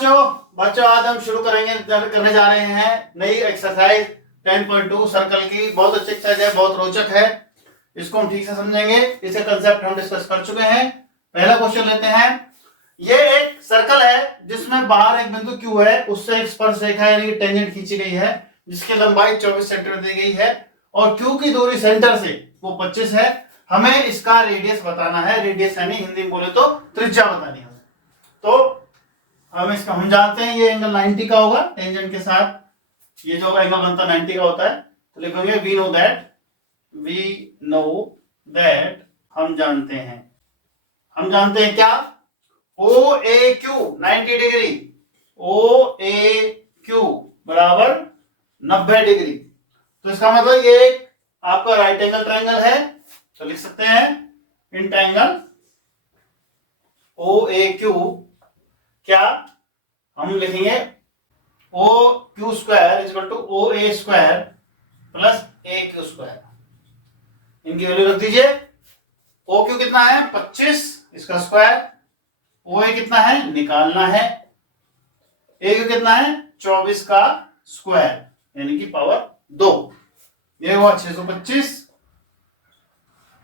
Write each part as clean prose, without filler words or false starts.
बच्चों आज हम शुरू करने जा रहे हैं नई एक्सरसाइज 10.2 सर्कल की। बहुत अच्छी एक्सरसाइज है, बहुत रोचक है। इसको हम ठीक से समझेंगे। इसके कंसेप्ट हम डिस्कस कर चुके हैं। पहला क्वेश्चन लेते हैं। ये एक सर्कल है जिसमें बाहर एक बिंदु Q है, उससे एक स्पर्श रेखा यानी टेंजेंट खींची गई है जिसकी लंबाई 24 सेंटीमीटर दी गई है और Q की दूरी सेंटर से वो 25 है। हमें इसका रेडियस बताना है। रेडियस यानी हिंदी में बोले तो त्रिज्या बतानी है। तो हम जानते हैं ये एंगल 90 का होगा टेंजेंट के साथ। ये जो एंगल बनता है 90 का होता है। तो लिखेंगे वी नो दैट हम जानते हैं क्या, ओ ए क्यू 90 डिग्री, ओ ए क्यू बराबर 90 डिग्री। तो इसका मतलब ये आपका राइट एंगल ट्रायंगल है। तो लिख सकते हैं इन ट्रायंगल ओ ए क्यू क्या हम लिखेंगे O Q square is equal to O A square plus A Q square. इनकी वैल्यू रख दीजिए। ओ क्यू कितना है 25, इसका स्क्वायर। ओ ए कितना है निकालना है। ए क्यू कितना है 24 का स्क्वायर यानी कि पावर 2। ये हुआ 625।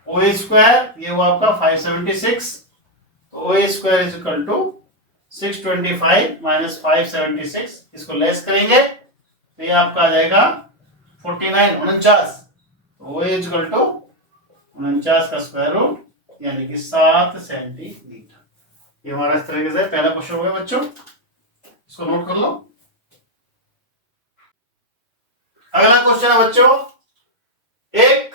ओ ए स्क्वायर ये हुआ आपका 576। तो O A square is equal to 625 minus 576। इसको लेस करेंगे तो ये आपका आ जाएगा 49 49। ओ ए इज इक्वल टू 49 का स्क्वायर रूट यानी कि 7 सेंटीमीटर। ये हमारा इस तरीके से पहला क्वेश्चन हो गया बच्चों। इसको नोट कर लो। अगला क्वेश्चन है बच्चों, एक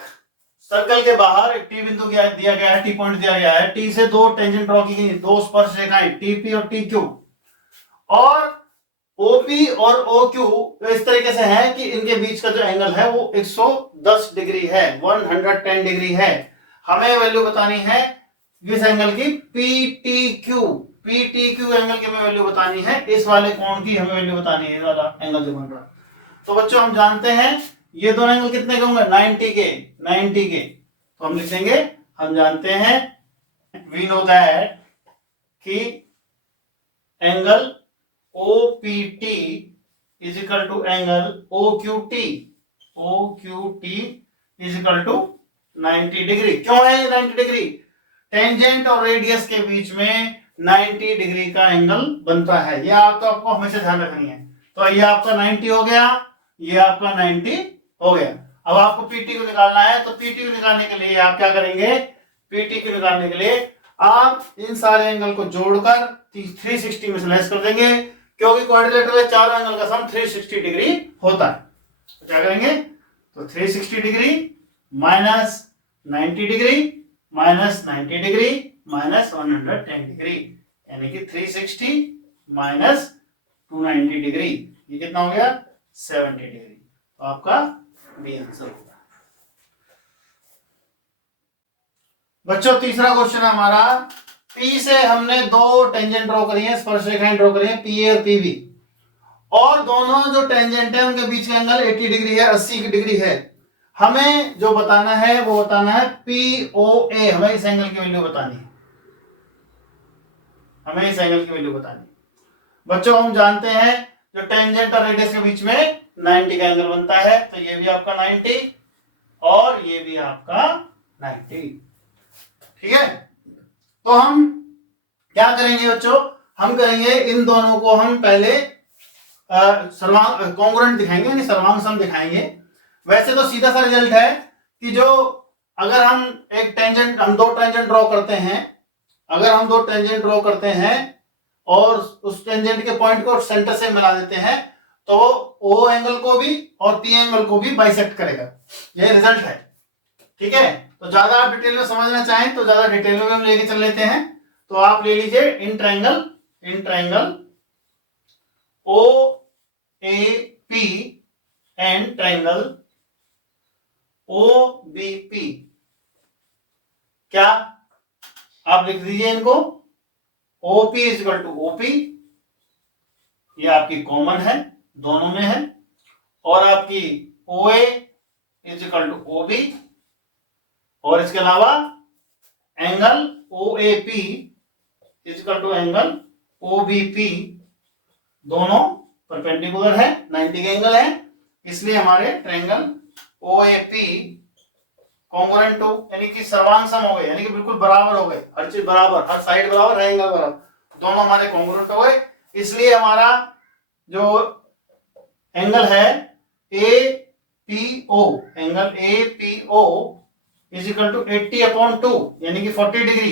सर्कल के बाहर एक टी बिंदु दिया गया है, टी पॉइंट दिया गया है। टी से दो टेंजेंट ड्रॉ की गई, दो स्पर्श रेखाएं टीपी और टी क्यू, और ओपी और ओ क्यू इस तरीके से है कि इनके बीच का जो एंगल है वो 110 डिग्री है, 110 डिग्री है। हमें वैल्यू बतानी है इस एंगल की पीटीक्यू एंगल की हमें वैल्यू बतानी है। इस वाले कोण की हमें वैल्यू बतानी है, वाला एंगल जो बन रहा है। तो बच्चों हम जानते हैं ये दोनों एंगल कितने के होंगे 90 के। तो हम लिख देंगे हम जानते हैं वी नो दैट कि angle OPT is equal to angle OQT is equal to 90 degree. क्यों है 90 डिग्री? टेंजेंट और रेडियस के बीच में 90 डिग्री का एंगल बनता है। ये आपको हमेशा ध्यान रखनी है। तो ये आपका 90 हो गया, ये आपका 90 हो गया। अब आपको पीटी को निकालना है। तो पीटी को निकालने के लिए आप क्या करेंगे, पीटी को निकालने के लिए आप इन सारे एंगल को जोड़कर 360 में से लेस कर देंगे, क्योंकि क्वाड्रिलेटरल है, चारों एंगल का सम 360 डिग्री होता है। तो क्या करेंगे, तो 360 degree minus 90 degree minus 90 degree minus 110 degree यानी कि 360 माइनस 290 डिग्री। ये कितना हो गया 70 डिग्री। तो आपका बी आंसर होगा। बच्चों तीसरा क्वेश्चन है हमारा, P से हमने दो टेंजेंट ड्रॉ करी है, स्पर्श रेखाएं ड्रॉ करी है PA और PB, और दोनों जो टेंजेंट है उनके बीच का एंगल 80 डिग्री है, 80 डिग्री है। हमें जो बताना है वो बताना है POA। हमें इस एंगल की वैल्यू बतानी है, बच्चों हम जानते हैं जो टेंजेंट और रेडियस के बीच में 90 का एंगल बनता है। तो ये भी आपका 90 और ये भी आपका 90। ठीक है। तो हम क्या करेंगे बच्चों, हम करेंगे इन दोनों को हम पहले कॉन्ग्रुएंट दिखाएंगे यानी सर्वांग दिखाएंगे। वैसे तो सीधा सा रिजल्ट है कि जो अगर हम दो टेंजेंट ड्रॉ करते हैं, अगर हम दो टेंजेंट ड्रॉ करते हैं और उस टेंजेंट के पॉइंट को सेंटर से मिला देते हैं तो ओ एंगल को भी और पी एंगल को भी बाइसेक्ट करेगा। यह रिजल्ट है। ठीक है। तो ज्यादा आप डिटेल में समझना चाहें तो ज्यादा डिटेल में हम लेके चल लेते हैं। तो आप ले लीजिए in triangle O A P and triangle O B P. क्या आप लिख दीजिए इनको, OP is equal to OP, ये आपकी कॉमन है, दोनों में है, और आपकी OA is equal to OB, और इसके अलावा angle OAP is equal to angle OBP दोनों परपेंडिकुलर है, 90 के एंगल है, इसलिए हमारे ट्रायंगल OAP कॉन्ग्रुएंट टू यानी कि सर्वांग सम हो गए, यानी कि बिल्कुल बराबर हो गए, हर चीज बराबर, हर साइड बराबर, हर एंगल बराबर, दोनों हमारे कॉन्ग्रुएंट हो गए। इसलिए हमारा जो एंगल है APO, angle APO is equal to 80/2 यानी कि 40 डिग्री।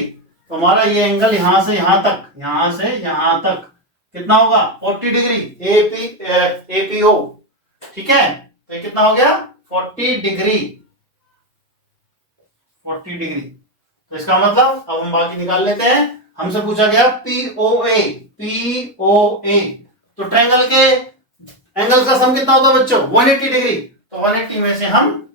तो हमारा ये एंगल यहां से यहां तक, यहां से यहां तक कितना होगा 40 डिग्री APO, ठीक है। तो ये कितना हो गया 40 डिग्री, 40 डिग्री। तो इसका मतलब अब हम बाकी निकाल लेते हैं। हमसे पूछा गया POA, POA तो ट्रायंगल के एंगल का सम कितना होता है बच्चों 180 डिग्री। तो 180 में से हम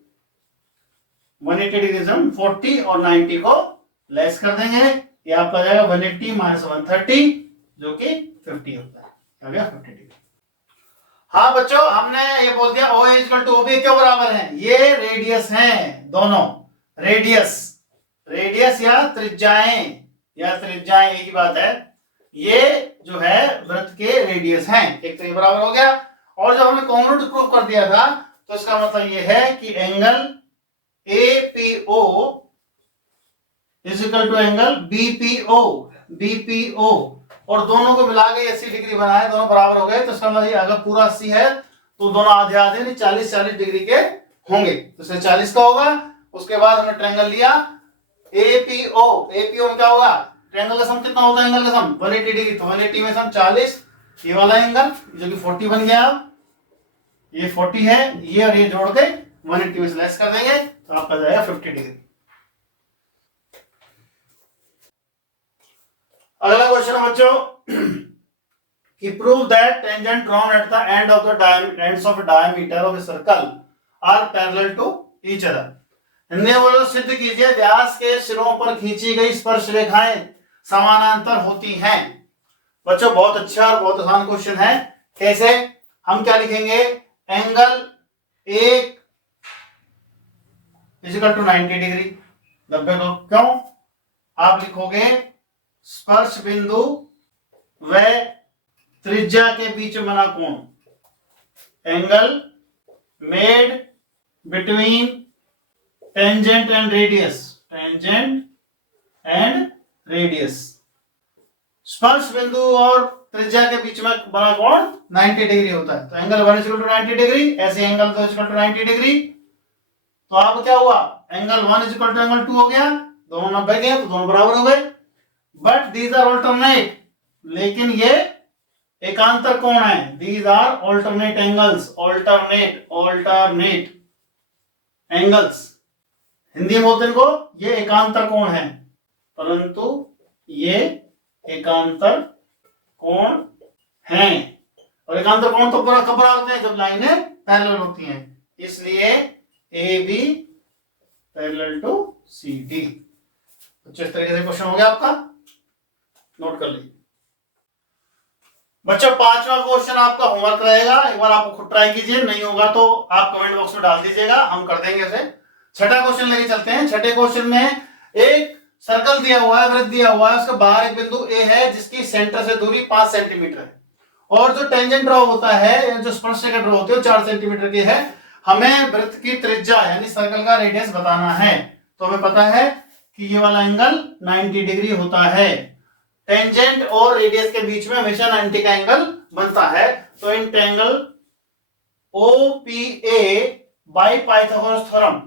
180 डिग्री से हम 40 और 90 को लेस कर देंगे, ये आपका जाएगा 180 माइनस 130 जो कि 50 होता है, आ गया 50 डिग्री। हाँ बच्चों, हमने ये बोल दिया OA इक्वल टू OB क्यों बराबर है, ये रेडियस हैं दोनों, रेडियस, रेडियस या त्रिज्याएं एक ही बात है, ये जो है वृत्त के रेडियस हैं, एक तो ये बराबर हो गया। और जब हमने कॉन्ग्रुएंट प्रूव कर दिया था तो इसका मतलब ये है कि angle APO is equal to angle BPO और दोनों को मिला के 80 डिग्री बनाए, दोनों बराबर हो गए। तो इसका मतलब अगर पूरा 80 है तो दोनों आधे आधे नहीं 40 डिग्री के होंगे, तो इसमें 40 का होगा। उसके बाद हमने ट्रायंगल लिया APO में क्या होगा, ट्रायंगल का सम कितना होता है, एंगल का सम 180 डिग्री, तो 180 में सम 40, ये वाला एंगल जो कि 40 बन गया, ये 40 है, ये और ये जोड़ के 180 में से लेस कर देंगे तो आपका जाएगा 50 डिग्री। अगला क्वेश्चन है बच्चों कि prove that tangent drawn at the end of the ends of diameter of a circle are parallel to each other. Hindi में बोलो सिद्ध कीजिए व्यास के सिरों पर खींची गई स्पर्श रेखाएं समानांतर होती हैं। बच्चों बहुत अच्छा और बहुत आसान क्वेश्चन है। कैसे, हम क्या लिखेंगे, एंगल एक इक्वल टू 90 डिग्री, 90 को क्यों आप लिखोगे स्पर्श बिंदु व त्रिज्या के बीच में बना कोण, angle made between tangent and radius, tangent and radius, स्पर्श बिंदु और त्रिज्या के बीच में बना कोण 90 डिग्री होता है। तो एंगल 1 इक्वल टू 90 डिग्री, ऐसे एंगल 2 इक्वल टू 90 डिग्री। तो आपको क्या हुआ, एंगल 1 इक्वल टू एंगल 2 हो गया, दोनों 90 के तो दोनों बराबर हो गए। बट दीज आर ऑल्टरनेट, लेकिन ये एकांतर कोण है, these are alternate angles, alternate angles, Hindi में बोलते हैं इनको, ये एकांतर कोण है, परंतु ये एकांतर कोण हैं। और एकांतर कोण तो पूरा कब बराबर होते हैं, जब लाइनें पैरेलल होती हैं, इसलिए AB पैरेलल टू CD। बच्चों इस तरीके से क्वेश्चन हो गया आपका, नोट कर लीजिए। बच्चों 5वां क्वेश्चन आपका होमवर्क रहेगा, एक बार आप खुद ट्राई कीजिए, नहीं होगा तो आप कमेंट बॉक्स में डाल दीजिएगा, हम कर देंगे इसे। छठा क्वेश्चन लेके चलते हैं। छठे क्वेश्चन में एक सर्कल दिया हुआ है, वृत्त दिया हुआ है, उसके बाहर एक बिंदु A है जिसकी सेंटर से दूरी 5 सेंटीमीटर है, और जो टेंजेंट ड्रॉ होता है, जो स्पर्शरेखा ड्रॉ होती है 4 सेंटीमीटर की है। हमें वृत्त की त्रिज्या यानी सर्कल का रेडियस बताना है। तो हमें पता है कि ये वाला एंगल 90 डिग्री होता है, टेंजेंट और रेडियस के बीच में हमेशा 90 का एंगल बनता है। तो in triangle OPA by Pythagoras theorem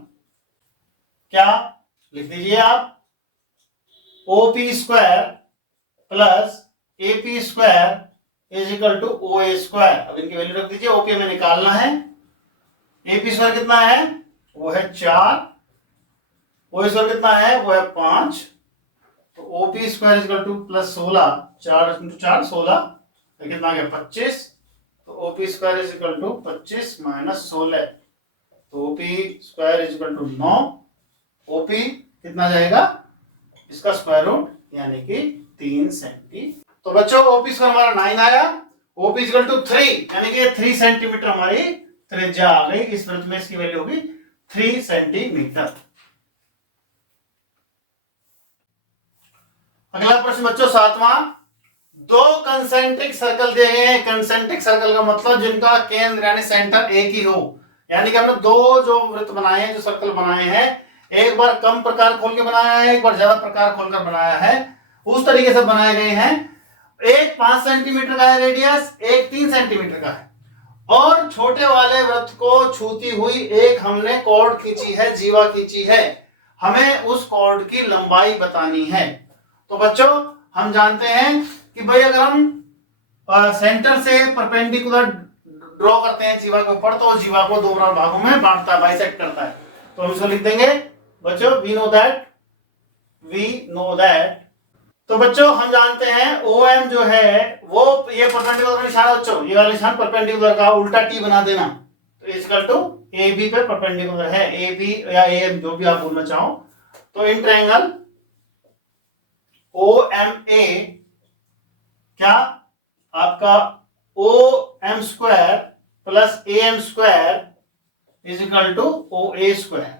क्या लिख दीजिए आप, OP square plus AP square is equal to OA square. अब इनकी वैल्यू रख दीजिए, OP में निकालना है, AP स्क्वायर कितना है, वो है 4, OA स्क्वायर कितना है, वो है 5, तो OP square equal to plus 16, 4 into 4 16, कितना आ गया 25, तो OP square is equal to 25 minus 16, तो OP square is equal to 9, OP कितना जाएगा, इसका स्क्वायर रूट यानी कि 3 सेंटी। तो बच्चों OP स्क्वायर हमारा 9 आया, OP इज इक्वल टू 3 यानी कि 3 सेंटीमीटर हमारी त्रिज्या आ गई, इस वृत्त में इसकी वैल्यू होगी 3 सेंटीमीटर। अगला प्रश्न बच्चों 7वां, दो कंसेंट्रिक सर्कल दिए गए हैं। कंसेंट्रिक सर्कल का मतलब जिनका केंद्र यानी सेंटर एक ही हो, यानी कि हमने दो जो वृत्त बनाए हैं, जो सर्कल बनाए हैं, एक बार कम प्रकार खोल के बनाया है, एक बार ज्यादा प्रकार खोलकर बनाया है, उस तरीके से बनाए गए हैं। एक 5 सेंटीमीटर का है रेडियस, एक 3 सेंटीमीटर का है, और छोटे वाले वृत्त को छूती हुई एक हमने कॉर्ड खींची है, जीवा खींची है। हमें उस कॉर्ड की लंबाई बतानी है। तो बच्चों हम जानते हैं कि भाई अगर हम सेंटर से परपेंडिकुलर ड्रॉ करते हैं जीवा के ऊपर, तो जीवा को दो भागों में बांटता है, बाइसेक्ट करता है। तो हम इसको लिख देंगे बच्चों, वी नो दैट। तो बच्चों हम जानते हैं OM जो है वो ये परपेंडिकुलर निशान है बच्चों, ये वाला निशान परपेंडिकुलर का उल्टा T बना देना, तो इक्वल टू AB पे परपेंडिकुलर है, AB या AM जो भी आप बोलना चाहो। तो इन ट्रायंगल OMA क्या आपका OM square plus AM square is equal to OA square.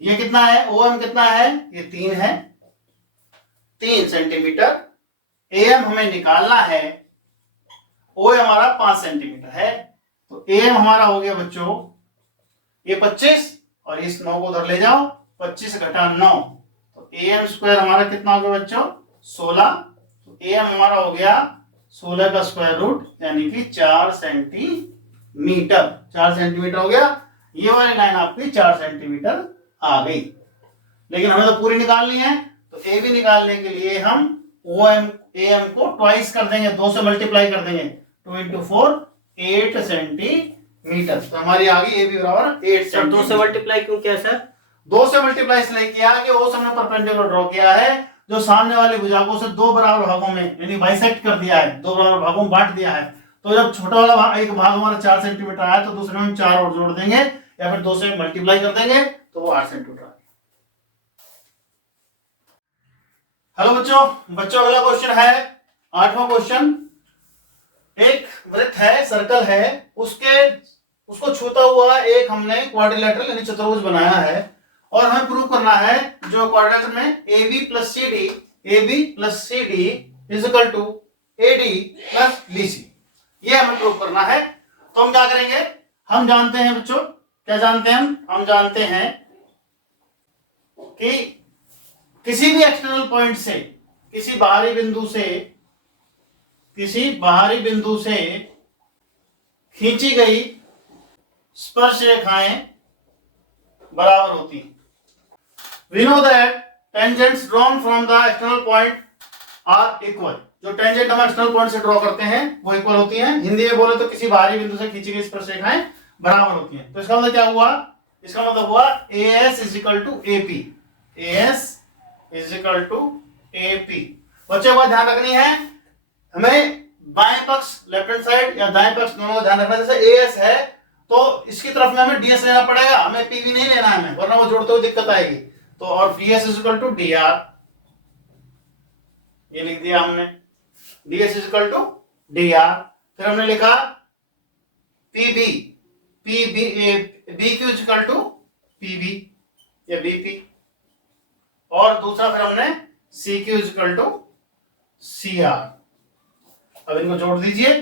ये कितना है, OM कितना है, ये 3 है, 3 सेंटीमीटर। AM हमें निकालना है, OA हमारा 5 सेंटीमीटर है, तो AM हमारा हो गया बच्चों ये 25, और इस 9 को उधर ले जाओ, 25 घटा 9, तो AM स्क्वायर हमारा कितना हो गया बच्चों 16। तो AM हमारा हो गया 16 का स्क्वायर रूट यानी कि 4 सेंटीमीटर। 4 सेंटीमीटर हो गया, ये वाली लाइन आपकी 4 सेंटीमीटर आ गई। लेकिन हमें तो पूरी निकालनी है, तो ए भी निकालने के लिए हम AM को ट्वाइस कर देंगे, 2 से मल्टीप्लाई कर देंगे, 2 into 4 8 सेंटीमीटर। तो हमारी आ गई AB बराबर 8 सेंटीमीटर। 2 से मल्टीप्लाई क्यों किया सर? 2 से मल्टीप्लाई इसलिए किया कि वो हमने परपेंडिकुलर ड्रॉ किया है, जो सामने वाले भुजाओं से 2 बराबर भागों में यानी बाइसेक्ट कर दिया है, 2 बराबर भागों में बांट दिया है। तो जब छोटा वाला भाग, एक भाग हमारा 4 सेंटीमीटर आया, तो दूसरे में हम 4 और जोड़ देंगे या फिर 2 से मल्टीप्लाई कर देंगे, तो वो 8 सेंटीमीटर। हेलो बच्चों अगला क्वेश्चन है 8वां क्वेश्चन। एक वृत्त है, सर्कल है, उसको छूता हुआ एक हमने क्वाड्रिलेटरल यानी चतुर्भुज बनाया है, और हमें प्रूव करना है जो क्वाड्रिलेटरल में AB plus CD is equal to AD plus BC, ये हमें प्रूव करना है। तो हम क्या करेंगे, हम जानते हैं बच्चों, क्या जानते हैं हम जानते हैं कि किसी भी एक्सटर्नल पॉइंट से, किसी बाहरी बिंदु से खींची गई स्पर्श रेखाएं बराबर होती हैं। We know that tangents drawn from the external point are equal। जो टेंजेंट हम एक्सटर्नल पॉइंट से ड्रॉ करते हैं वो इक्वल होती हैं। हिंदी में बोले तो किसी बाहरी बिंदु से खींची गई स्पर्श रेखाएं बराबर होती हैं। तो इसका मतलब क्या हुआ, इसका मतलब हुआ AS is equal to AP, AS is equal to AP। बच्चों को ध्यान रखनी है, हमें बाएं पक्ष लेफ्ट हैंड साइड या दाएं पक्ष दोनों को ध्यान रखना। जैसे AS है तो इसकी तरफ में हमें DS लेना पड़ेगा, हमें PV नहीं लेना है हमें, वरना वो जोड़ते हुए दिक्कत आएगी। तो और DS is equal to DR, ये लिख दिया हमने, DS is equal to DR। फिर हमने लिखा BQ is equal to PB या BP, और दूसरा फिर हमने CQ is equal to CR। अब इनको जोड़ दीजिए,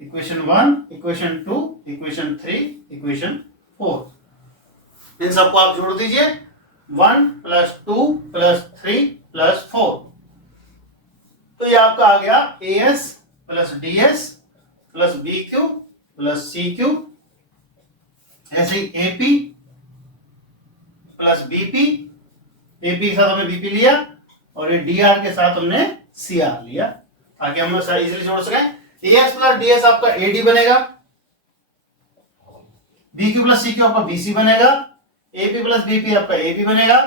इक्वेशन 1, इक्वेशन 2, इक्वेशन 3, इक्वेशन 4, इन सबको आप जोड़ दीजिए, 1 + 2 + 3 + 4, तो ये आपका आ गया AS + DS + BQ + CQ, ऐसे ही AP + BP, AP के साथ हमने BP लिया और ये DR के साथ हमने CR लिया, ताकि हम इजीली जोड़ सकें। AS + DS आपका AD बनेगा, BQ + CQ आपका BC बनेगा, AP + BP आपका AB बनेगा,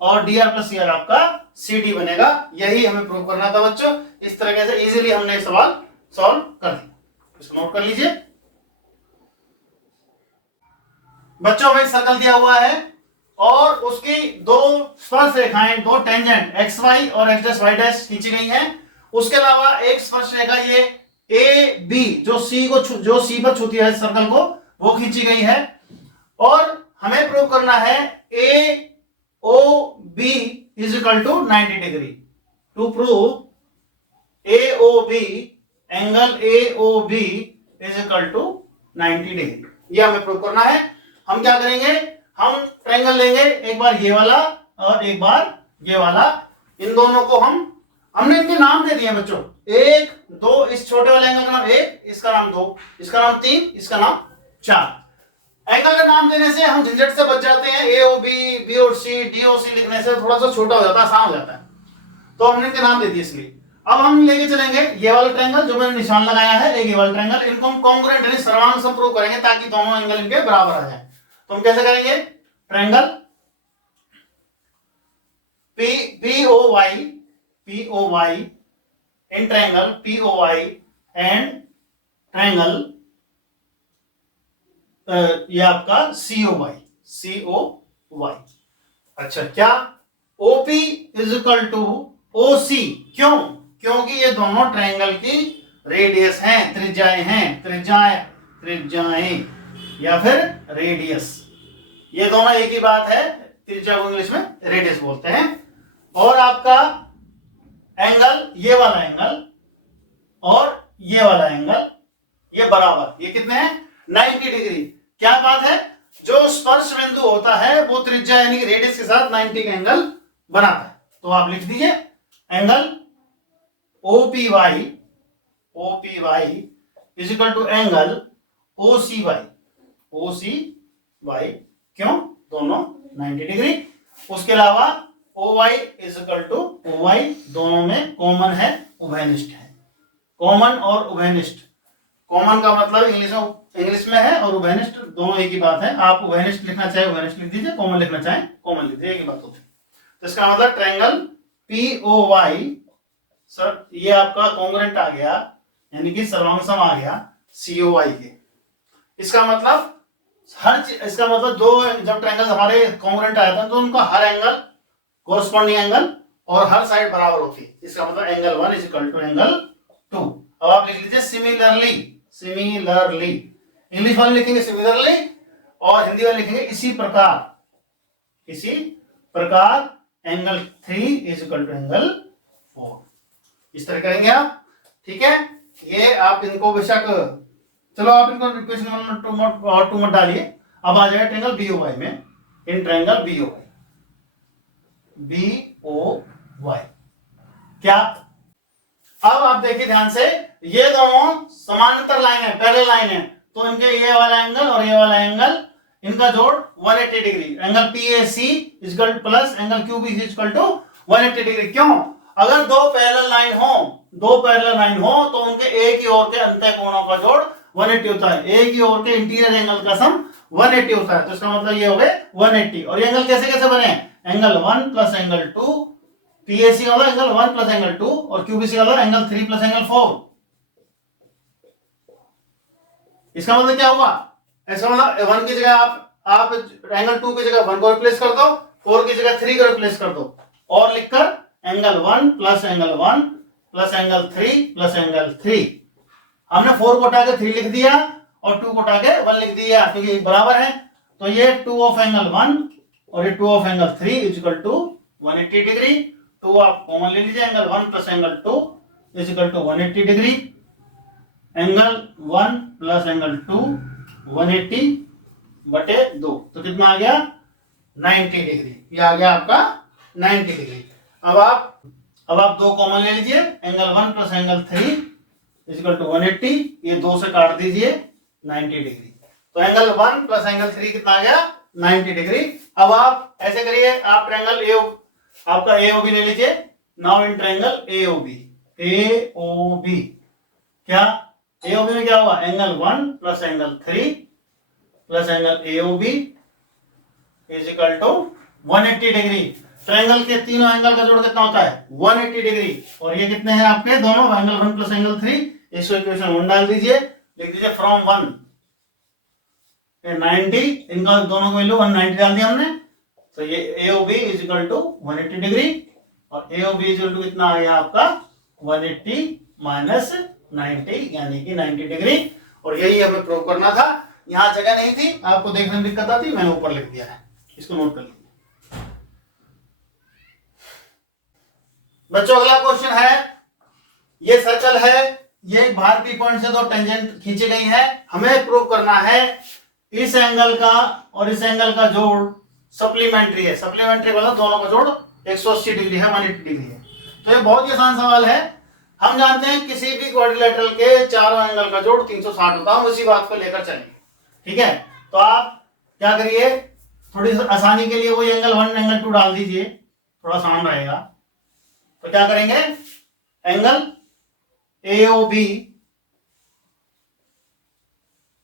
और DR + CR आपका CD बनेगा। यही हमें प्रूव करना था बच्चों। इस तरीके से इजीली हमने सवाल सॉल्व कर दिया, इसको नोट कर लीजिए। बच्चों हमें सर्कल दिया हुआ है और उसकी 2 स्पर्श रेखाएं, 2 टेंजेंट XY और X' खींची गई हैं। उसके अलावा एक स्पर्श रेखा ये AB जो C पर छूती है सर्कल को, वो खींची गई है, और हमें प्रूव करना है AOB is equal to 90 degree. To prove AOB angle AOB is equal to 90 degree. ये हमें प्रूव करना है। हम क्या करेंगे, हम ट्रायंगल लेंगे, एक बार ये वाला और एक बार ये वाला। इन दोनों को हमने इनके नाम दे दिए बच्चों, 1 2, इस छोटे वाले एंगल का नाम 1, इसका नाम 2, इसका नाम 3, इसका नाम 4। एंगल का नाम देने से हम झंझट से बच जाते हैं। AOB, BOC, DOC लिखने से थोड़ा सा छोटा हो जाता है, आसान हो जाता है, तो हमने इनके नाम दे दिए इसलिए। अब हम लेके चलेंगे ये वाला ट्रायंगल जो मैंने निशान लगाया है, एक ये वाला ट्रायंगल, इनको हम कॉन्ग्रुएंट यानी सर्वांग प्रूव करेंगे ताकि दोनों एंगल इनके बराबर आ जाए। तो हम कैसे करेंगे, triangle POY in triangle POY and triangle ये आपका COY। अच्छा, क्या OP is equal to OC, क्यों? क्योंकि ये दोनों ट्रायंगल की रेडियस हैं, त्रिज्याएं या फिर रेडियस, ये दोनों एक ही बात है। त्रिज्या को इंग्लिश में रेडियस बोलते हैं। और आपका एंगल, ये वाला एंगल और ये वाला एंगल, ये बराबर, ये कितने हैं, 90 डिग्री। क्या बात है, जो स्पर्श बिंदु होता है वो त्रिज्या यानी कि रेडियस के साथ 90 का एंगल बनाता है। तो आप लिख दीजिए angle OPY is equal to angle OCY, क्यों, दोनों 90 डिग्री। उसके अलावा OY is equal to OY, दोनों में कॉमन है, उभयनिष्ठ है। कॉमन और उभयनिष्ठ, कॉमन का मतलब इंग्लिश में है और उभयनिष्ठ दोनों एक ही बात है। आप उभयनिष्ठ लिखना चाहे उभयनिष्ठ लिख दीजिए, कॉमन लिखना चाहे कॉमन लिख दीजिए, एक ही बात होती है। तो इसका मतलब ट्रायंगल POY, सर ये आपका कॉन्ग्रुएंट आ गया, यानी कि सर्वांगसम आ गया COY के। इसका मतलब दो जब ट्रायंगल हमारे कॉन्ग्रुएंट आए थे तो उनका हर एंगल, कोरस्पॉन्डिंग एंगल और हर साइड बराबर होती है। इसका मतलब angle 1 is equal to angle 2। अब आप लिख लीजिए सिमिलरली, इंग्लिश वाले लिखेंगे सिमिलरली और हिंदी वाले लिखेंगे इसी प्रकार angle 3 is equal to angle 4। इस तरह करेंगे आप, ठीक है। ये आप इनको बेशक, चलो आप इनको इक्वेशन 1 और 2 मत डालिए। अब आ जाएगा ट्रायंगल BOY में, इन ट्रायंगल BOY क्या, अब आप देखिए ध्यान से, ये दोनों समानांतर लाइन है, पैरेलल लाइन है, तो इनके ये वाला एंगल और ये वाला एंगल, इनका जोड़ 180 degree. Angle PAC equal plus angle QB equal to 180 degree. क्यों, अगर दो पैरेलल लाइन हो तो उनके एक ही ओर के अंतःकोणों का जोड़ 180 होता है, एक ही ओर के इंटीरियर एंगल का सम 180 होता है। तो इसका मतलब ये हो गए 180। और ये एंगल कैसे कैसे बने, एंगल 1 प्लस एंगल 2, PAC वाला एंगल 1 प्लस एंगल 2 और QBC वाला एंगल 3 प्लस एंगल 4। इसका मतलब क्या हुआ, इसका मतलब 1 की जगह आप एंगल 2 की जगह 1 को रिप्लेस कर दो, 4 की जगह 3 को रिप्लेस कर दो और लिखकर angle 1 plus angle 1 plus angle 3 plus angle 3। हमने 4 को उठा के 3 लिख दिया और 2 को उठा के 1 लिख दिया क्योंकि बराबर है। तो ये 2 ऑफ एंगल 1 और ये 2 of angle 3 is equal to 180 degree. 2 आप कॉमन ले लीजिए, angle 1 plus angle 2 is equal to 180 degree. Angle 1 plus angle 2 180 बटे 2, तो कितना आ गया 90 डिग्री। ये आ गया आपका 90 डिग्री। अब आप 2 कॉमन ले लीजिए, angle 1 plus angle 3 is equal to 180, ये 2 से काट दीजिए 90 डिग्री। तो एंगल 1 प्लस एंगल 3 कितना आ गया 90 डिग्री। अब आप ऐसे करिए, आप ट्रायंगल आपका AOB ले लीजिए। नाउ इन ट्रायंगल AOB क्या, AOB में क्या हुआ, angle 1 plus angle 3 plus angle AOB is equal to 180 degree. Triangle के तीनों एंगल का जोड़ कितना होता है 180 डिग्री। और ये कितने हैं आपके दोनों, एंगल 1 प्लस एंगल 3। इसको इक्वेशन 1 डाल दीजिए, लिख दीजिए फ्रॉम 1 90, इनका दोनों को वैल्यू 190 डाल दिया हमने। तो ये AOB is equal to 180 degree और AOB इज इक्वल टू कितना आ गया आपका 180 माइनस 90 यानी कि 90 डिग्री। और यही हमें प्रूव करना था। यहां जगह नहीं थी, आपको देखने में दिक्कत आती, मैंने ऊपर लिख दिया है, इसको नोट कर लीजिए। बच्चों अगला क्वेश्चन है, ये सर्कल है, ये एक बाहर पी पॉइंट से दो टेंजेंट खींची गई है। हमें प्रूव करना है इस एंगल का और इस एंगल का जोड़ सप्लीमेंट्री है। सप्लीमेंट्री मतलब दोनों का जोड़ 180 डिग्री है, 180 डिग्री है। तो ये बहुत ही आसान सवाल है। हम जानते हैं किसी भी क्वाड्रिलेटरल के चारों एंगल का जोड़ 360 होता है, उसी बात को लेकर चलेंगे। ठीक है, तो आप क्या करिए, थोड़ी आसानी के लिए वही एंगल 1 एंगल 2 डाल दीजिए, थोड़ा आसान रहेगा। तो क्या करेंगे, angle AOB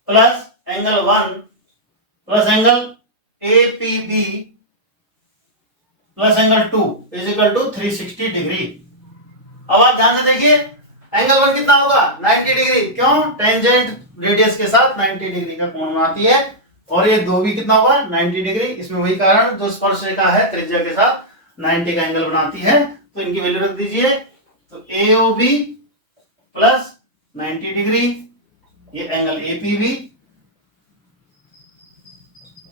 plus angle 1 plus angle APB plus angle 2 is equal to 360 degree. अब आप ध्यान से देखिए, एंगल 1 कितना होगा 90 डिग्री, क्यों, टेंजेंट रेडियस के साथ 90 डिग्री का कोण बनाती है। और ये 2 भी कितना होगा 90 डिग्री, इसमें वही कारण जो स्पर्श रेखा है त्रिज्या के साथ 90 का एंगल बनाती है। तो इनकी वैल्यू रख दीजिए। तो AOB प्लस 90 डिग्री, ये एंगल APB,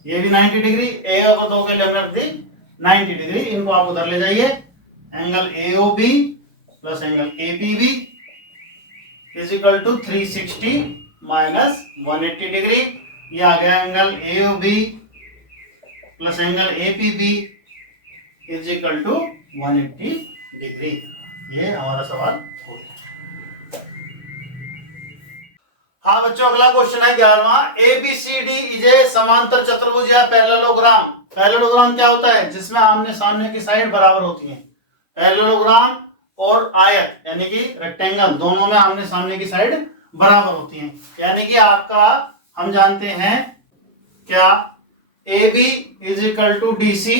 ये भी 90 डिग्री, AO को 2 के लिए हमने रख दी 90 डिग्री। इनको आप उधर ले जाइए, angle AOB plus angle APB is equal to 360 minus 180 degree. ये आ गया angle AOB plus angle APB is equal to 180 degree. ये हमारा सवाल हो गया। हाँ बच्चों, अगला क्वेश्चन है 11वां। ABCD इज ए समांतर चतुर्भुज या पैरेललोग्राम। पैरेललोग्राम क्या होता है, जिसमें आमने सामने की साइड बराबर होती है। पैरेललोग्राम और आयत यानी कि रेक्टेंगल, दोनों में आमने सामने की साइड बराबर होती है। यानी कि आपका हम जानते हैं क्या, AB is equal to DC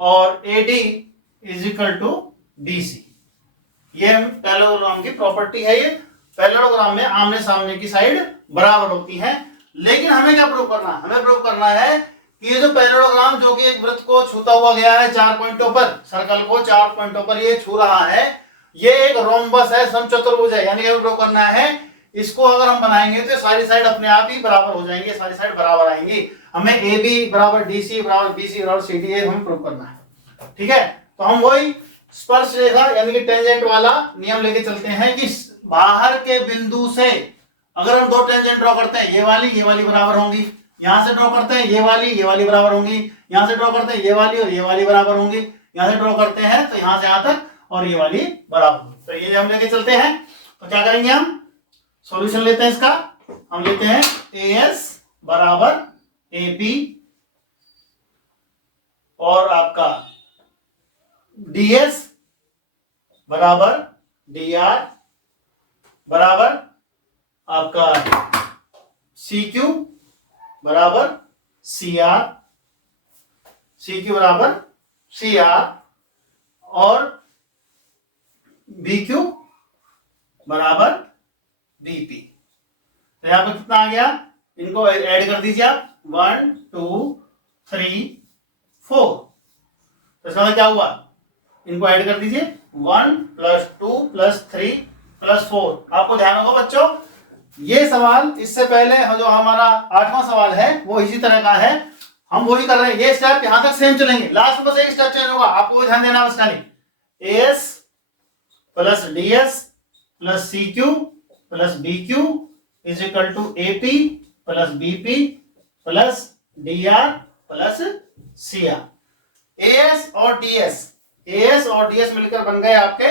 और AD is equal to BC। ये पैरेललोग्राम की प्रॉपर्टी है। ये पैरेललोग्राम में आमने सामने की साइड बराबर होती है। लेकिन हमें क्या प्रूव करना है, हमें प्रूव करना है कि ये जो पैरेललोग्राम जो कि एक वृत्त को छूता हुआ गया है 4 पॉइंटों पर, सर्कल को 4 पॉइंटों पर ये छू रहा है, ये एक रोम्बस है, समचतुर्भुज है। यानी प्रूव करना है इसको अगर हम बनाएंगे तो सारी साइड अपने आप ही बराबर हो जाएंगी, सारी साइड बराबर आएंगी। हमें AB बराबर DC बराबर BC बराबर CD हमें प्रूव करना है। ठीक है, तो हम वही स्पर्श रेखा यानी कि टेंजेंट वाला नियम लेके चलते हैं कि बाहर के बिंदु से अगर हम 2 टेंजेंट ड्रॉ करते हैं, ये वाली बराबर होंगी। यहां से ड्रॉ करते हैं ये वाली बराबर होंगी। यहां से ड्रॉ करते हैं ये वाली और ये वाली बराबर होंगी। यहां से ड्रॉ करते हैं तो यहां से यहां तक और ये वाली बराबर होंगी। तो ये हम लेके चलते हैं। तो क्या करेंगे, हम सॉल्यूशन लेते हैं इसका। हम लेते हैं AS बराबर AP और आपका DS बराबर DR बराबर आपका CQ बराबर CR, CQ बराबर CR और BQ बराबर BP। तो यहां पर कितना आ गया, इनको ऐड कर दीजिए आप, 1 2 3 4। तो इसका क्या हुआ, इनको ऐड कर दीजिए, 1 प्लस 2 प्लस 3 प्लस 4। आपको ध्यान होगा बच्चों, ये सवाल इससे पहले जो हमारा 8वां सवाल है वो इसी तरह का है। हम वही कर रहे हैं, ये स्टेप यहां तक सेम चलेंगे, लास्ट में बस एक स्टेप चेंज होगा, आपको ध्यान देना बस खाली। AS plus DS plus CQ plus BQ is equal to AP plus BP plus DR plus CR। AS और DS मिलकर बन गए आपके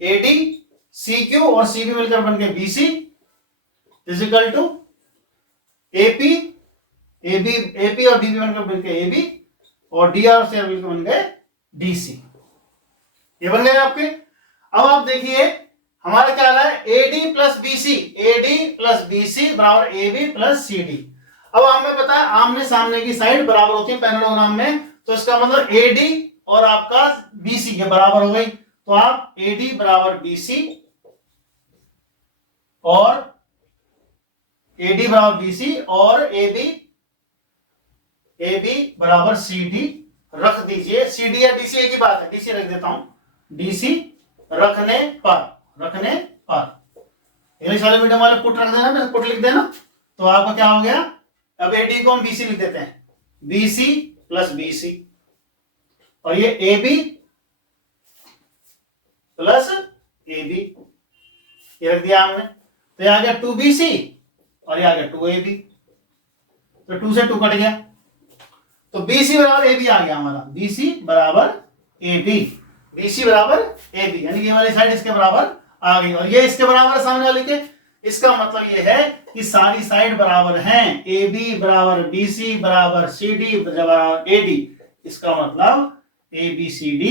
AD, CQ और CB मिलकर बन गए BC is equal to AP और DB मिलकर बन गए AB और DR और CR मिलकर बन गए DC। ये बन गए आपके। अब आप देखिए हमारा क्या है, AD प्लस BC बराबर AB प्लस CD। अब हमें पता है आमने सामने की साइड बराबर होती है पैरेललोग्राम में, तो इसका मतलब AD और आपका BC ये बराबर हो गई। तो आप AD बराबर BC और AD बराबर BC और AB बराबर CD रख दीजिए। CD या DC एक ही बात है, DC रख देता हूं। DC रखने पर इंग्लिश वाले मीडियम वाले पुट रख देना, पुट लिख देना, तो आपका क्या हो गया, अब AD को हम BC लिख देते हैं, BC प्लस BC और ये AB प्लस AB ये रख दिया हमने, तो ये आ गया 2BC और ये आ गया 2AB, तो 2 से 2 कट गया, तो BC बराबर AB आ गया हमारा, BC बराबर AB, BC बराबर AB, यानी ये वाली साइड इसके बराबर आ गई और ये इसके बराबर है सामने वाले के। इसका मतलब ये है कि सारी साइड बराबर हैं, AB बराबर BC बराबर CD बराबर AD। इसका मतलब ABCD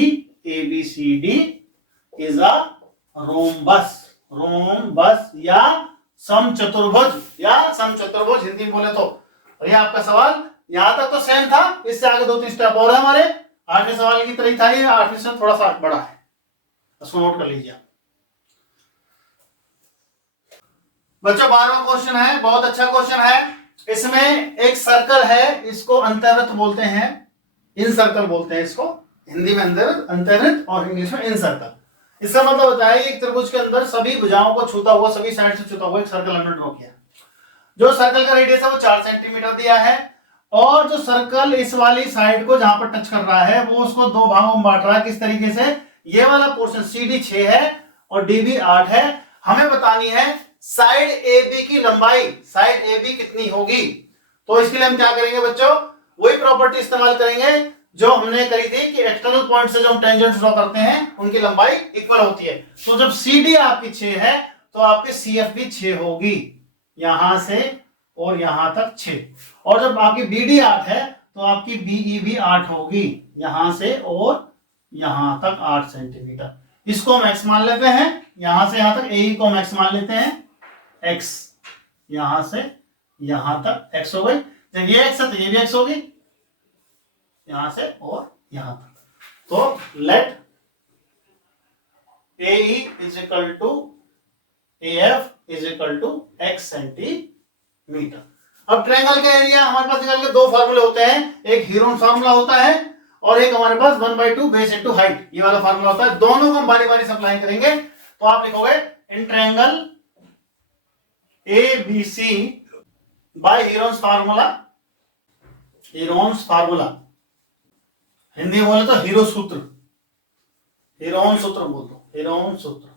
is a rhombus, rhombus या समचतुर्भुज, हिंदी में बोले तो। और ये आपका सवाल यहां तक तो सेम था, इससे आगे 2-3 स्टेप और है हमारे। 8वें सवाल की तरह था ये, 8वें से थोड़ा सा बड़ा है, इसको नोट कर लीजिए बच्चों। 12वां क्वेश्चन है, बहुत अच्छा क्वेश्चन है। इसमें एक सर्कल है, इसको अंतर्वृत्त बोलते हैं, इन सर्कल बोलते हैं इसको, हिंदी में अंतर्वृत्त और इंग्लिश में इन सर्कल। इसका मतलब होता है एक त्रिभुज के अंदर सभी भुजाओं को छूता हुआ, सभी साइड से छूता हुआ एक सर्कल हमने ड्रॉ किया। जो सर्कल का रेडियस है वो 4 सेंटीमीटर दिया है और जो सर्कल इस वाली साइड को जहां पर टच कर रहा है वो उसको 2 भागों में बांट रहा है। किस तरीके से? ये वाला पोर्शन CD 6 है और DB 8 है। हमें बतानी है साइड AB की लंबाई, साइड AB कितनी होगी। तो इसके लिए हम क्या करेंगे बच्चों, वही प्रॉपर्टी इस्तेमाल करेंगे जो हमने करी थी कि एक्सटर्नल पॉइंट से जो हम टेंजेंट ड्रॉ करते हैं उनकी लंबाई इक्वल होती है। तो जब CD आपकी 6 है तो आपकी CF भी 6 होगी, यहां से और यहां तक 6। और जब आपकी BD 8 है तो आपकी BE भी 8 होगी, यहां से और यहां तक 8 सेंटीमीटर। इसको हम x मान लेते हैं, यहां से यहां तक AE को हम x मान लेते हैं, x, यहां से यहां तक x हो गई। जब ये x है तो ये भी x होगी, यहां से और यहां तक। तो let AE is equal to AF is equal to x centimetre. अब ट्रायंगल का एरिया हमारे पास निकाल के 2 फार्मूले होते हैं, एक हीरोन फार्मूला होता है और एक हमारे पास 1/2 बेस इनटू हाइट, ये वाला फार्मूला होता है। दोनों को हम बारी बारी सप्लाई करेंगे। तो आप लिखोगे in triangle ABC by Heron's formula, Heron's formula, Hindi में बोले तो हीरो सूत्र, हीरोन सूत्र बोल दो, हीरोन सूत्र।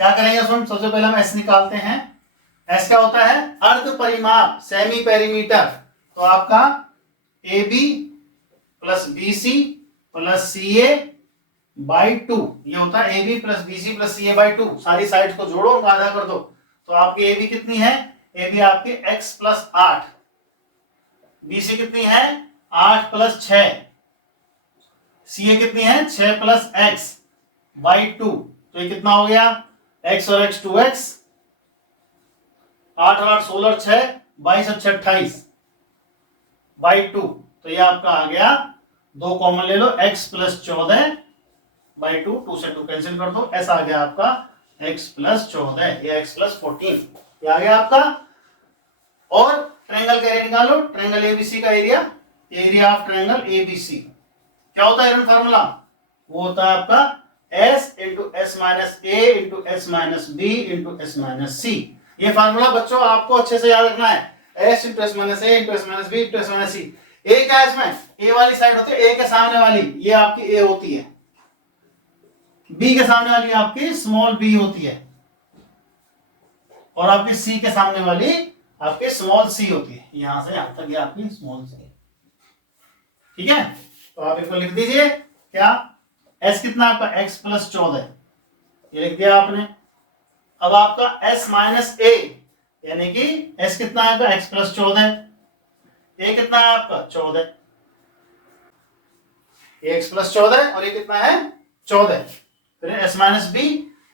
क्या करेंगे उसमें? सबसे पहले हम S निकालते हैं। S क्या होता है? अर्ध परिमाप, सेमी पेरीमीटर। तो आपका AB plus BC plus CA by 2, ये होता है AB plus BC plus CA by 2। सारी साइड को जोड़ो, उनका आधा कर दो। तो आपकी AB कितनी है? AB आपकी x प्लस 8, BC कितनी है? 8 प्लस 6, CA कितनी है? 6 प्लस x बाई 2। तो ये कितना हो गया? x और x 2x, 8 और 8 16 और 6, 22 और 6 28 बाई 2। तो ये आपका आ गया, 2 कॉमन ले लो, x प्लस 14 बाई 2, 2 से 2 कैंसिल कर दो, ऐसा आ गया आपका x प्लस 14 या x प्लस 14, ये आ गया आपका। और ट्रायंगल का एरिया निकालो, ट्रायंगल ABC का area, area of triangle ABC क्या होता है? फार्मूला वो होता है आपका S into S minus A into S minus B into S minus C। ये फार्मूला बच्चों आपको अच्छे से याद रखना है, S into S minus A into S minus B into S minus C। A क्या है इसमें? A वाली साइड होती है, A के सामने वाली ये आपकी A होती है, B के सामने वाली आपकी स्मॉल b होती है और आपकी C के सामने वाली आपकी स्मॉल c होती है। यहां से यहां तक ये आपकी स्मॉल c, ठीक है। तो आप इसको लिख दीजिए, क्या S कितना आपका? x प्लस 14, ये लिख दिया आपने। अब आपका S माइनस A यानी कि S कितना है आपका? x प्लस 14, A कितना है आपका? 14, ये x प्लस 14 और ये कितना है? 14। फिर S minus B,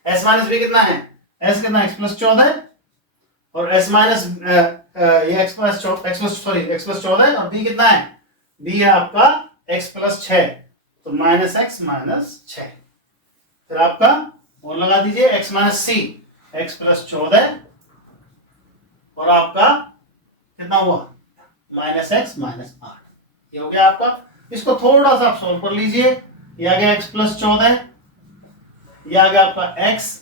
S minus B कितना है? S कितना? x प्लस 14 और S माइनस ये x प्लस 14 और B कितना है? B है आपका x प्लस 6, तो माइनस x माइनस 6। फिर आपका और लगा दीजिए x minus C, x plus 14 और आपका कितना हुआ? माइनस x माइनस 8, ये हो गया आपका। इसको थोड़ा सा आप सोल्व कर लीजिए, ये आ गया x प्लस 14, ये आ गया आपका x,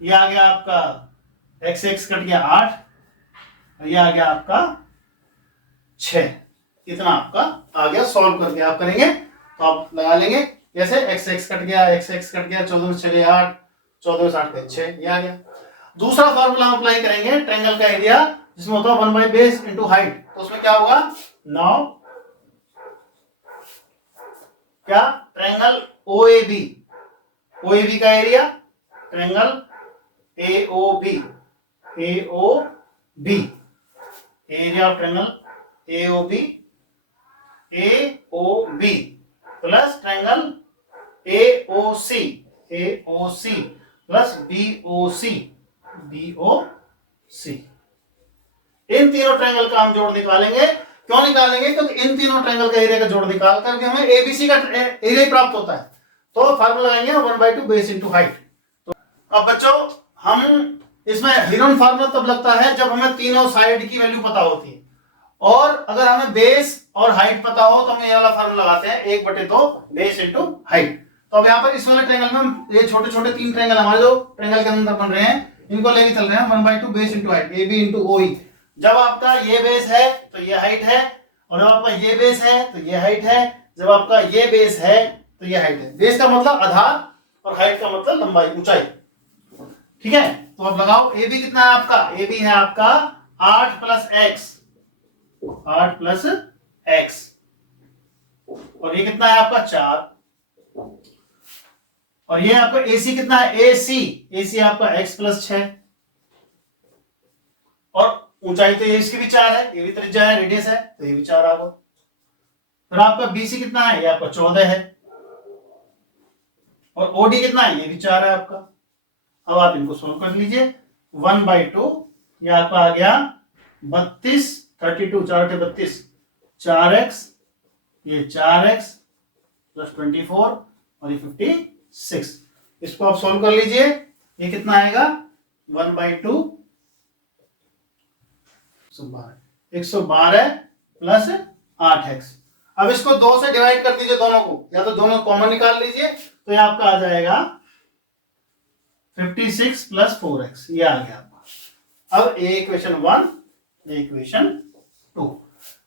ये आ गया आपका x कट गया 8, ये आ गया आपका 6। इतना आपका आ गया। सॉल्व करके आप करेंगे तो आप लगा लेंगे, जैसे x कट गया 14 में 6 8, 14 में 8 6, ये आ गया। दूसरा फॉर्मूला हम अप्लाई करेंगे ट्रायंगल का एरिया जिसमें होता है 1 बाई बेस इंटू हाइट। तो उसमें क्या होगा, नाउ क्या ट्रायंगल ओएबी, ओएबी का area triangle AOB, AOB area of triangle AOB, AOB plus triangle AOC, AOC plus BOC, BOC. इन तीनों ट्रायंगल का हम जोड़ निकालेंगे। क्यों निकालेंगे? क्योंकि इन तीनों ट्रायंगल का एरिया का जोड़ निकाल करके हमें एबीसी का एरिया प्राप्त होता है। तो फार्मूला लगाएंगे 1/2 बेस इंटू हाइट। तो अब बच्चों हम इसमें हीरोन फार्मूला तब लगता है जब हमें तीनों साइड की वैल्यू पता होती है, और अगर हमें बेस और हाइट पता हो तो हम ये वाला फार्मूला लगाते हैं 1/2 बेस इंटू हाइट। तो अब यहाँ पर इस वाले ट्रायंगल में हम ये छोटे छोटे तीन ट्रायंगल हमारे जो ट्रायंगल के अंदर बन रहे हैं इनको लेके चल रहे हैं 1/2 base into height, A B into OE. जब आपका ये बेस है तो ये हाइट है, और जब आपका ये बेस है तो ये हाइट है, जब आपका ये बेस है तो ये हाइट है। बेस का मतलब आधार और हाइट का मतलब लंबाई, ऊंचाई। ठीक है, तो अब लगाओ ए बी कितना है आपका, ए बी है आपका 8 प्लस एक्स, 8 प्लस एक्स, और ये कितना है आपका 4, और ये आपका AC कितना है, AC, AC आपका x प्लस 6, और ऊंचाई तो ये इसकी भी 4 है, ये भी त्रिज्या है, रेडियस है, तो ये भी 4 आ गया। फिर आपका BC कितना है, ये आपका 14 है, और OD कितना है, ये भी 4 है आपका। अब आप इनको सोल्व कर लीजिए, 1/2 ये आपका आ गया 32, 32, 4 के 32, 4x, ये 4x प्लस 24 और ये 56। इसको आप सोल्व कर लीजिए, ये कितना आएगा 1/2 112 प्लस 8x। अब इसको 2 से डिवाइड कर दीजिए दोनों को, या तो दोनों कॉमन निकाल लीजिए, तो ये आपका आ जाएगा 56 प्लस 4x, ये आ गया आपका। अब ये इक्वेशन 1, ये इक्वेशन 2।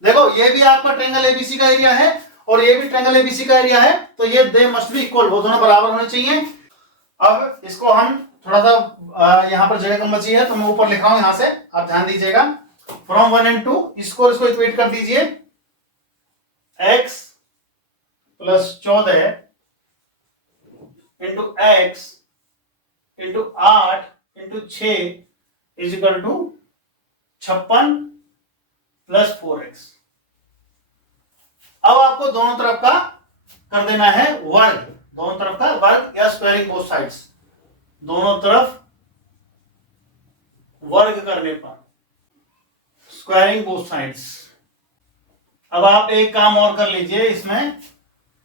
देखो ये भी आपका ट्रायंगल एबीसी का एरिया है और ये भी ट्रायंगल एबीसी का एरिया है, तो ये दे मस्ट बी इक्वल, वो दोनों बराबर होने चाहिए। अब इसको हम थोड़ा सा यहाँ पर जगह कम बची है तो मैं ऊपर लिख रहा हूं, यहां से आप ध्यान दीजिएगा। फ्रॉम 1 and 2 इसको इक्वेट कर दीजिए, x plus 14 into x into 8 into 6 is equal to 56 plus 4x। अब आपको दोनों तरफ का कर देना है वर्ग, दोनों तरफ का वर्ग या स्क्वायरिंग बोथ साइड्स, दोनों तरफ वर्ग करने पर स्क्वायरिंग बोथ साइड्स। अब आप एक काम और कर लीजिए इसमें,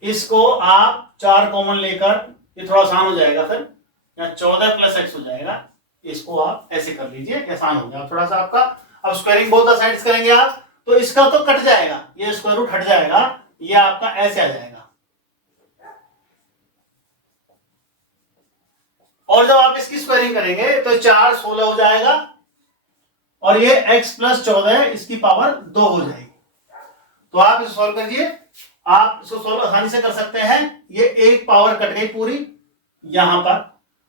इसको आप 4 कॉमन लेकर, ये थोड़ा आसान हो जाएगा, फिर या 14 प्लस एक्स हो जाएगा, इसको आप ऐसे कर लीजिए, आसान हो जाएगा थोड़ा सा आपका। अब स्क्वायरिंग बोथ द साइड्स करेंगे आप, तो इसका तो कट जाएगा, ये स्क्वायर रूट हट जाएगा, ये आपका ऐसे आ जाएगा। और जब आप इसकी स्क्वायरिंग करेंगे तो 4 16 हो जाएगा, और ये x प्लस 14 इसकी पावर 2 हो जाएगी। तो आप इसे सॉल्व करिए, आप इसको सॉल्व आसानी से कर सकते हैं। ये एक पावर कट गई पूरी यहां पर,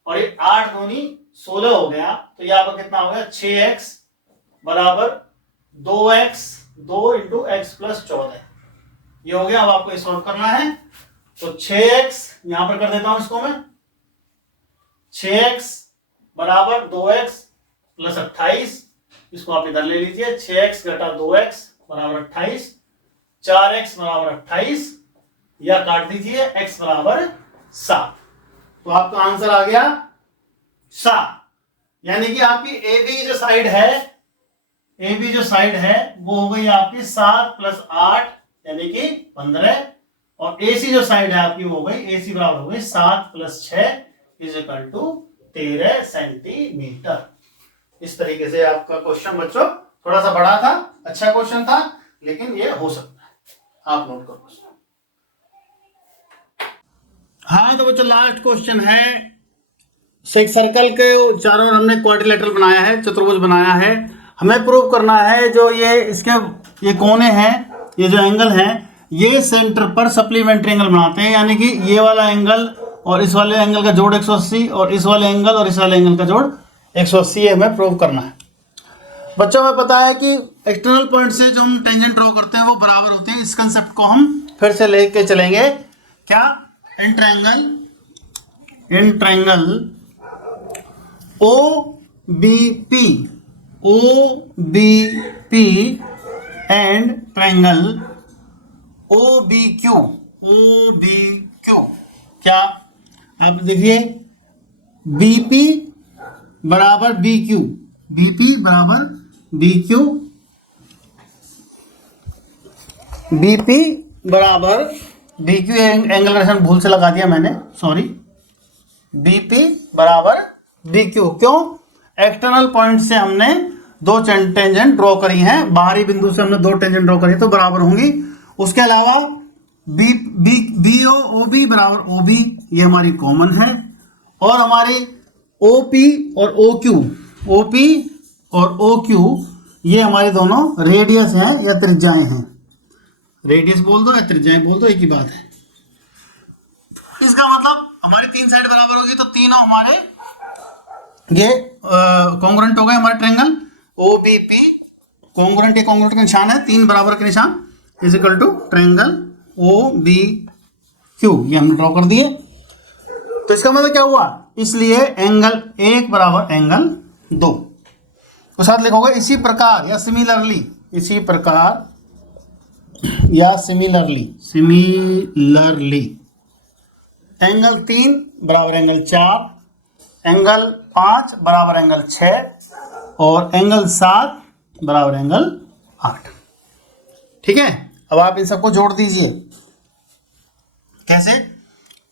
और ये 8 दूनी 16 हो गया, तो ये आपका कितना हो गया 6x बराबर 2x, 2 इंटू एक्स प्लस 14, ये हो गया। अब आपको इसे सॉल्व करना है, तो 6x यहां पर कर देता हूं इसको मैं, 6x बराबर 2x प्लस 28, इसको आप इधर ले लीजिए, 6x घटा 2x बराबर 28, 4x बराबर 28, या काट दीजिए x बराबर 7। तो आपका आंसर आ गया 7, यानी कि आपकी ए बी जो साइड है, ए बी जो साइड है वो हो गई आपकी 7 प्लस 8 यानी कि 15, और AC जो साइड है आपकी वो हो गई, AC बराबर हो गई 7 plus 6 is equal to 13 centimetre. इस तरीके से आपका क्वेश्चन बच्चों थोड़ा सा बड़ा था, अच्छा क्वेश्चन था, लेकिन ये हो सकता है, आप नोट करो। हाँ तो बच्चों लास्ट क्वेश्चन है, एक सर्कल के चारों ओर हमने क्वाड्रिलेटरल बनाया है, चतुर्भुज बनाया है। हमें प्रूव करना है जो ये इसके ये कोने हैं, ये जो एंगल हैं, ये सेंटर पर सप्लीमेंट्री एंगल बनाते हैं, यानी कि ये वाला एंगल और इस वाले एंगल का जोड़ 180, और इस वाले एंगल और इस वाले एंगल का जोड़ 180 ये हमें प्रूव करना है। बच्चों में पता है कि एक्सटर्नल पॉइंट से जो हम टेंजेंट ड्रॉ करते हैं वो बराबर होते हैं। इस कंसेप्ट को हम फिर से लेके चलेंगे। क्या? In triangle O B P and triangle O B Q. क्या आप देखिए, बीपी बराबर बी क्यू, बीपी बराबर बी क्यू, बीपी बराबर बी क्यू। एंगल रेशन भूल से लगा दिया मैंने, सॉरी। बीपी बराबर बी क्यू। क्यों? एक्सटर्नल पॉइंट से हमने दो टेंजेंट ड्रॉ करी हैं, बाहरी बिंदु से हमने दो टेंजेंट ड्रॉ करी तो बराबर होंगी। उसके अलावा बी ओ बी बराबर ओ बी, ये हमारी कॉमन है। और हमारे ओ पी और ओ क्यू ये हमारे दोनों रेडियस हैं या त्रिज्याएं हैं। रेडियस बोल दो या त्रिज्याएं बोल दो, एक ही बात है। इसका मतलब हमारी तीन साइड बराबर होगी तो तीनों हमारे ये कॉन्ग्रुएंट हो गए हमारे triangle O B P. Congruent, ये कॉन्ग्रुएंट का निशान है, तीन बराबर के निशान is equal to triangle O B Q, ये हमने ड्रॉ कर दिए। तो इसका मतलब क्या हुआ? इसलिए एंगल 1 बराबर एंगल 2 तो साथ लिखोगे इसी प्रकार या सिमिलरली, एंगल 3 बराबर एंगल 4, एंगल 5 बराबर एंगल 6 और एंगल 7 बराबर एंगल 8। ठीक है, अब आप इन सबको जोड़ दीजिए। कैसे?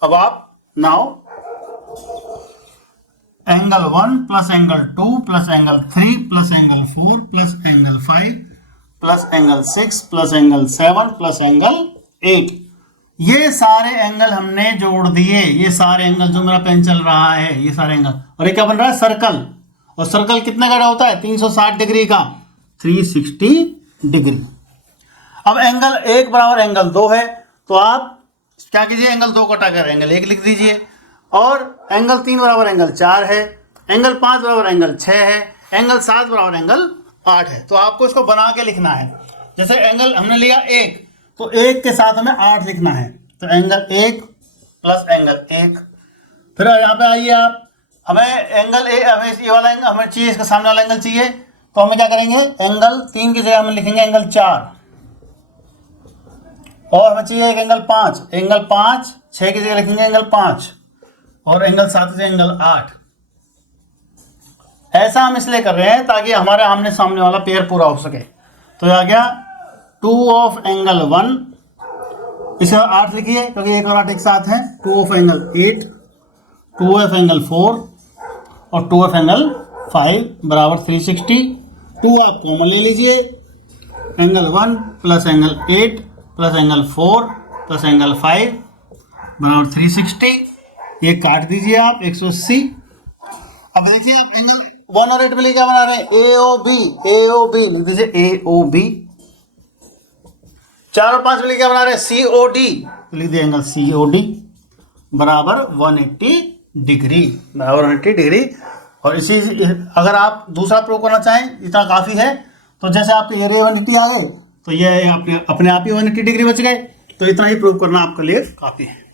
अब आप now angle 1 plus angle 2 plus angle 3 plus angle 4 plus angle 5 plus angle 6 plus angle 7 plus angle 8, ये सारे एंगल हमने जोड़ दिए। ये सारे एंगल जो मेरा पेन चल रहा है, ये सारे एंगल, और ये क्या बन रहा है? सर्कल। और सर्कल कितने का होता है? 360 डिग्री का, 360 डिग्री। अब एंगल 1 बराबर एंगल 2 है तो आप क्या कीजिए, एंगल 2 को हटाकर एंगल 1 लिख दीजिए। और एंगल 3 बराबर एंगल 4 है, एंगल 5 बराबर एंगल 6 है, एंगल 7 बराबर एंगल 8 है। तो आपको इसको बना के लिखना है। जैसे एंगल हमने लिया 1 तो 1 के साथ हमें 8 लिखना है। तो एंगल 1 प्लस एंगल 1। फिर यहाँ पे आइए आप, हमें एंगल हमें ये वाला एंगल हमें चाहिए, इसका सामने वाला एंगल चाहिए तो हमें क्या करेंगे, एंगल 3 की जगह हमें लिखेंगे एंगल 4। और हमें चाहिए एक एंगल 5, एंगल 5 6 की जगह लिखेंगे एंगल 5 और एंगल 7 से एंगल 8। ऐसा हम इसलिए कर रहे हैं ताकि हमारे आमने सामने वाला पेयर पूरा हो सके। तो आ गया 2 ऑफ एंगल 1, इसका 8 लिखिए क्योंकि 1 और 8 एक साथ है। 2 ऑफ एंगल 8, 2 ऑफ एंगल 4 और 2 ऑफ एंगल 5 बराबर 360। 2 आप कॉमन ले लीजिए, angle 1 plus angle 8 plus angle 4 plus angle 5 बराबर 360। ये काट दीजिए आप 180। अब देखिए आप एंगल 1 और 8 में क्या बना रहे हैं, AOB लिख दीजिए AOB। 4 और 5 में क्या बना रहे हैं, COD, तो लिख दिए एंगल COD बराबर 180 डिग्री, बराबर 180 डिग्री। और इसी अगर आप दूसरा प्रूव करना चाहें इतना काफ़ी है। तो जैसे आपके एरिया 180 आ गए तो ये अपने आप ही 180 डिग्री बच गए। तो इतना ही प्रूव करना आपके लिए काफ़ी है।